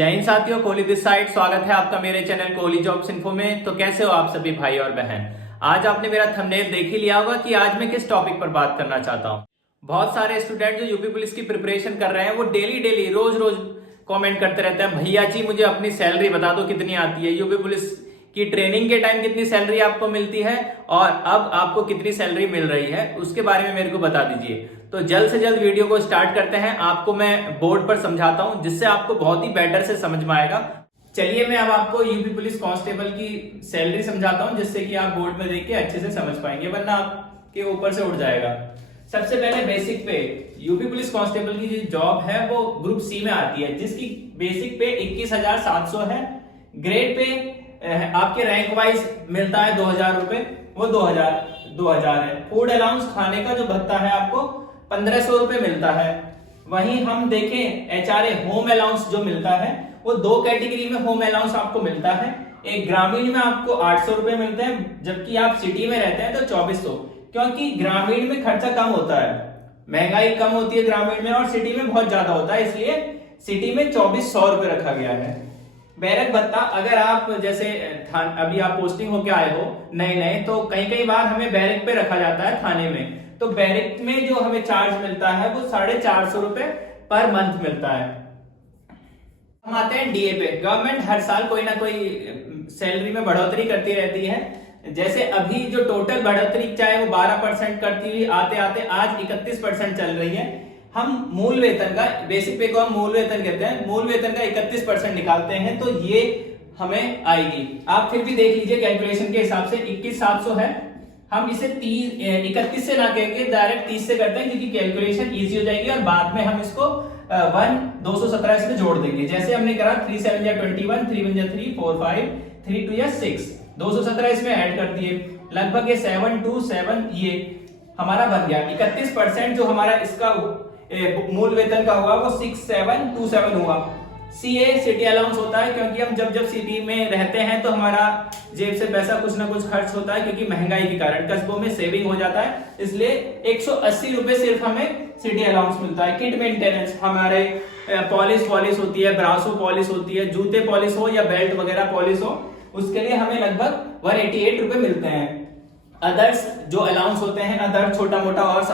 जय हिंद साथियों, Kohli this side. स्वागत है आपका मेरे चैनल कोहली जॉब्स इन्फो में। तो कैसे हो आप सभी भाई और बहन। आज आपने मेरा थंबनेल देख ही लिया होगा कि आज मैं किस टॉपिक पर बात करना चाहता हूं। बहुत सारे स्टूडेंट जो यूपी पुलिस की प्रिपरेशन कर रहे हैं वो डेली रोज रोज कमेंट करते रहते हैं, भैया जी मुझे अपनी सैलरी बता दो कितनी आती है, यूपी पुलिस की ट्रेनिंग के टाइम कितनी सैलरी आपको मिलती है और अब आपको कितनी सैलरी मिल रही है, उसके बारे में मेरे को बता दीजिए। तो जल्द से जल्द वीडियो को स्टार्ट करते हैं। आपको मैं बोर्ड पर समझाता हूं जिससे आपको बहुत ही बेटर से समझ में आएगा। चलिए मैं अब आपको यूपी पुलिस कांस्टेबल की सैलरी समझाता हूं जिससे कि आप बोर्ड में देख के अच्छे से समझ पाएंगे, वरना आपके ऊपर से उठ जाएगा। सबसे पहले बेसिक पे यूपी पुलिस कांस्टेबल की जो जॉब है वो ग्रुप सी में आती है, जिसकी बेसिक पे 21,700 है। ग्रेड पे आपके रैंक वाइज मिलता है 2,000 रुपए, वो 2,000 है। फूड अलाउंस खाने का जो भत्ता है आपको 1,500 रुपए मिलता है। वहीं हम देखें एचआरए होम अलाउंस जो मिलता है वो दो कैटेगरी में होम अलाउंस आपको मिलता है। एक ग्रामीण में आपको 800 रुपए मिलते हैं, जबकि आप सिटी में रहते हैं तो 2,400, क्योंकि ग्रामीण में खर्चा कम होता है, महंगाई कम होती है ग्रामीण में और सिटी में बहुत ज्यादा होता है, इसलिए सिटी में 2,400 रुपए रखा गया है। बैरक भत्ता, अगर आप जैसे अभी आप पोस्टिंग होके आए हो नए, तो कई बार हमें बैरक पे रखा जाता है थाने में, तो बैरक में जो हमें चार्ज मिलता है वो 450 रुपए पर मंथ मिलता है। हम आते हैं डीए पे। गवर्नमेंट हर साल कोई ना कोई सैलरी में बढ़ोतरी करती रहती है। जैसे अभी जो टोटल बढ़ोतरी चाहे वो 12% करती हुई आते आते आज 31% चल रही है। हम मूल वेतन का, बेसिक पे को हम मूल वेतन कहते हैं, मूल वेतन का 31% निकालते हैं तो ये हमें आएगी। आप फिर भी देख लीजिए कैलकुलेशन के हिसाब से 21,700 है। हम इसे 31 से ना कहकर डायरेक्ट 30 से करते हैं क्योंकि कैलकुलेशन इजी हो जाएगी और बाद में हम इसको 217 इसमें जोड़ देंगे। जैसे हमने करा 3 7 या 21, 3 1 या 3 4 5, 3 2 या 6, 217 इसमें ऐड कर दिए, लगभग ये 727 ये हमारा बन गया। 31% जो हमारा इसका मूल वेतन का हुआ वो 6727 हुआ। सीए सिटी अलाउंस होता है, क्योंकि हम जब सिटी में रहते हैं तो हमारा जेब से पैसा कुछ ना कुछ खर्च होता है, क्योंकि महंगाई के कारण कस्बों में सेविंग हो जाता है, इसलिए 180 रुपए सिर्फ हमें सिटी अलाउंस मिलता है। किट मेंटेनेंस, हमारे पॉलिश होती है, ब्रासो पॉलिश होती है, जूते पॉलिश हो या बेल्ट वगैरह पॉलिश हो, उसके लिए हमें लगभग 188 रुपए मिलते हैं। अदर्स जो अलाउंस होते हैं, अदर छोटा मोटा और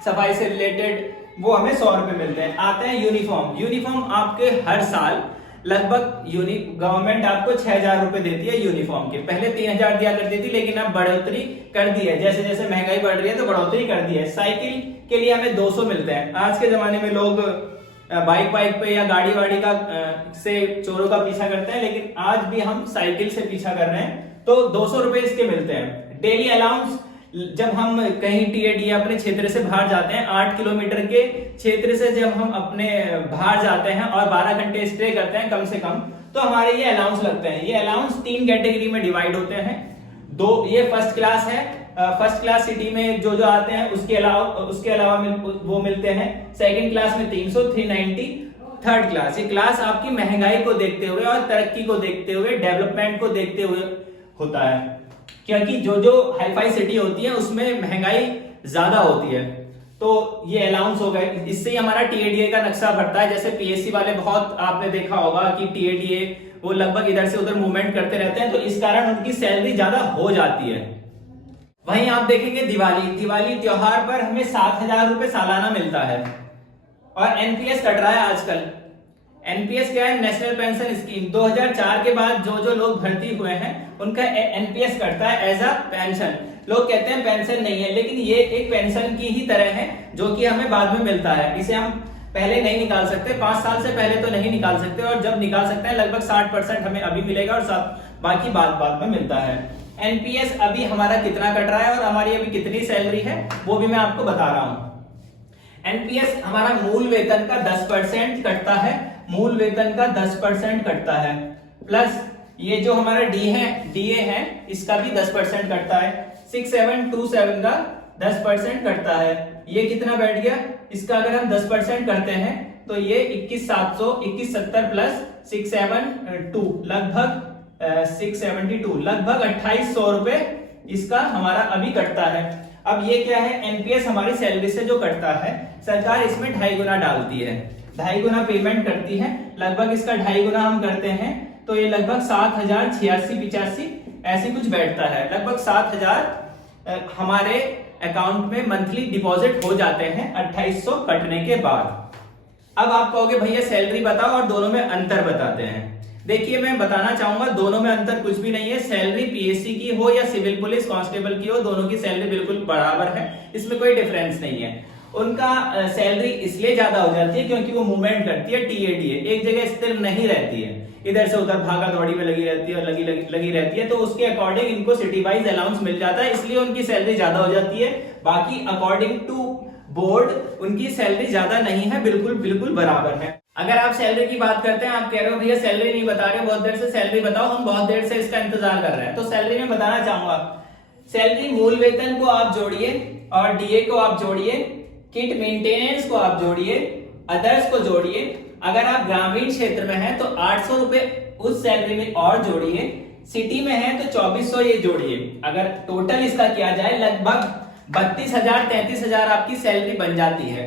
सफाई से रिलेटेड, वो हमें 100 रुपए मिलते हैं। आते हैं यूनिफॉर्म आपके हर साल लगभग गवर्नमेंट आपको 6,000 रुपए देती है यूनिफॉर्म के। पहले 3,000 दिया करती थी, लेकिन अब बढ़ोतरी कर दी है, जैसे जैसे महंगाई बढ़ रही है तो बढ़ोतरी कर दी है। साइकिल के लिए हमें 200 मिलते हैं। आज के जमाने में लोग बाइक पे या गाड़ी का से चोरों का पीछा करते हैं, लेकिन आज भी हम साइकिल से पीछा कर रहे हैं, तो 200 रुपए इसके मिलते हैं। डेली अलाउंस, जब हम कहीं टीएडी अपने क्षेत्र से बाहर जाते हैं, 8 किलोमीटर के क्षेत्र से जब हम अपने बाहर जाते हैं और 12 घंटे स्टे करते हैं कम से कम, तो हमारे ये अलाउंस लगते हैं। ये अलाउंस 3 कैटेगरी में डिवाइड होते हैं। दो, ये फर्स्ट क्लास है। फर्स्ट क्लास सिटी में जो आते हैं उसके अलावा वो मिलते हैं। सेकंड क्लास में 300, 390। थर्ड क्लास, ये क्लास आपकी महंगाई को देखते हुए और तरक्की को देखते हुए, डेवलपमेंट को देखते हुए होता है, क्योंकि जो हाईफाई सिटी होती है उसमें महंगाई ज्यादा होती है। तो ये अलाउंस हो गए। इससे ही हमारा टीएडीए का नक्शा बढ़ता है। जैसे पीएससी वाले बहुत आपने देखा होगा कि टीएडीए वो लगभग इधर से उधर मूवमेंट करते रहते हैं, तो इस कारण उनकी सैलरी ज्यादा हो जाती है। वहीं आप देखेंगे दिवाली त्योहार पर हमें 7,000 रुपए सालाना मिलता है। और एनपीएस कट रहा है आजकल। एनपीएस क्या है? National pension scheme. 2004 के बाद जो लोग भर्ती हुए हैं उनका एनपीएस कटता है एज अ पेंशन। लोग कहते हैं पेंशन नहीं है, लेकिन ये एक पेंशन की ही तरह है जो कि हमें बाद में मिलता है। इसे हम पहले नहीं निकाल सकते, 5 साल से पहले तो नहीं निकाल सकते, और जब निकाल सकते हैं लगभग 60% हमें अभी मिलेगा और बाकी बाद में मिलता है। एनपीएस अभी हमारा कितना कट रहा है और हमारी अभी कितनी सैलरी है वो भी मैं आपको बता रहा हूं। एनपीएस हमारा मूल वेतन का 10% कटता है, मूल वेतन का 10% कटता है, प्लस ये जो हमारा डीए है इसका भी 10% कटता है। 6727 का 10% कटता है। ये कितना बैठ गया? इसका अगर हम 10% करते हैं तो ये 21,700, 2170 प्लस 672 लगभग 672 लगभग 2,800 रुपए इसका हमारा अभी कटता है। अब ये क्या है? एनपीएस हमारी सैलरी से जो कटता है, सरकार इसमें 2.5 गुना डालती है। 2.5 गुना पेमेंट करती है, लगभग इसका 2.5 गुना हम करते हैं तो ये लगभग 7,086-85 ऐसे कुछ बैठता है। लगभग 7,000 हमारे अकाउंट में मंथली डिपॉजिट हो जाते हैं 2800 कटने के बाद। अब आप कहोगे भैया सैलरी बताओ और दोनों में अंतर बताते हैं। देखिए मैं बताना चाहूंगा दोनों में अंतर कुछ भी नहीं है। सैलरी पीएससी की हो या सिविल पुलिस कांस्टेबल की हो, दोनों की सैलरी बिल्कुल बराबर है, इसमें कोई डिफरेंस नहीं है। उनका सैलरी इसलिए ज्यादा हो जाती है क्योंकि वो मूवमेंट करती है, टीएडीए, एक जगह स्थिर नहीं रहती है, इधर से उधर भागा दौड़ी में लगी रहती है और लगी रहती है, तो उसके अकॉर्डिंग इनको सिटी वाइज अलाउंस मिल जाता है, इसलिए उनकी सैलरी ज्यादा हो जाती है। बाकी अकॉर्डिंग टू बोर्ड उनकी सैलरी ज्यादा नहीं है, बिल्कुल बराबर है। अगर आप सैलरी की बात करते हैं, आप कह रहे हो भैया सैलरी नहीं बता रहे, बहुत देर से सैलरी बताओ, हम बहुत देर से इसका इंतजार कर रहे हैं, तो सैलरी में बताना चाहूंगा, सैलरी मूल वेतन को आप जोड़िए और डीए को आप जोड़िए, किट मेंटेनेंस को आप जोड़िए, अदर्स को जोड़िए। अगर आप ग्रामीण क्षेत्र में हैं तो 800 रुपए उस सैलरी में और जोड़िए, सिटी में है तो 2400 ये जोड़िए। अगर टोटल इसका किया जाए लगभग 32,000-33,000 आपकी सैलरी बन जाती है।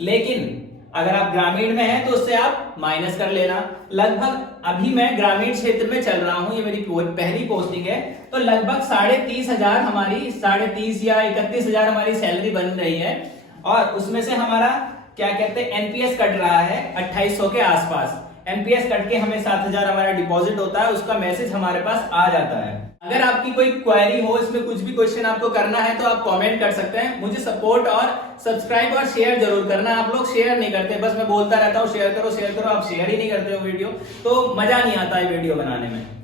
लेकिन अगर आप ग्रामीण में हैं तो उससे आप माइनस कर लेना। लगभग अभी मैं ग्रामीण क्षेत्र में चल रहा हूं, ये मेरी पहली पोस्टिंग है, तो लगभग 30,500 हमारी 30,500 या 31,000 हमारी सैलरी बन रही है और उसमें से हमारा क्या कहते हैं एनपीएस कट रहा है 2800 के आसपास। एनपीएस कट के हमें 7,000 हमारा डिपॉजिट होता है, उसका मैसेज हमारे पास आ जाता है। अगर आपकी कोई क्वेरी हो, इसमें कुछ भी क्वेश्चन आपको करना है तो आप कमेंट कर सकते हैं। मुझे सपोर्ट और सब्सक्राइब और शेयर जरूर करना। आप लोग शेयर नहीं करते, बस मैं बोलता रहता हूँ शेयर करो, आप शेयर ही नहीं करते हो वीडियो, तो मजा नहीं आता है वीडियो बनाने में।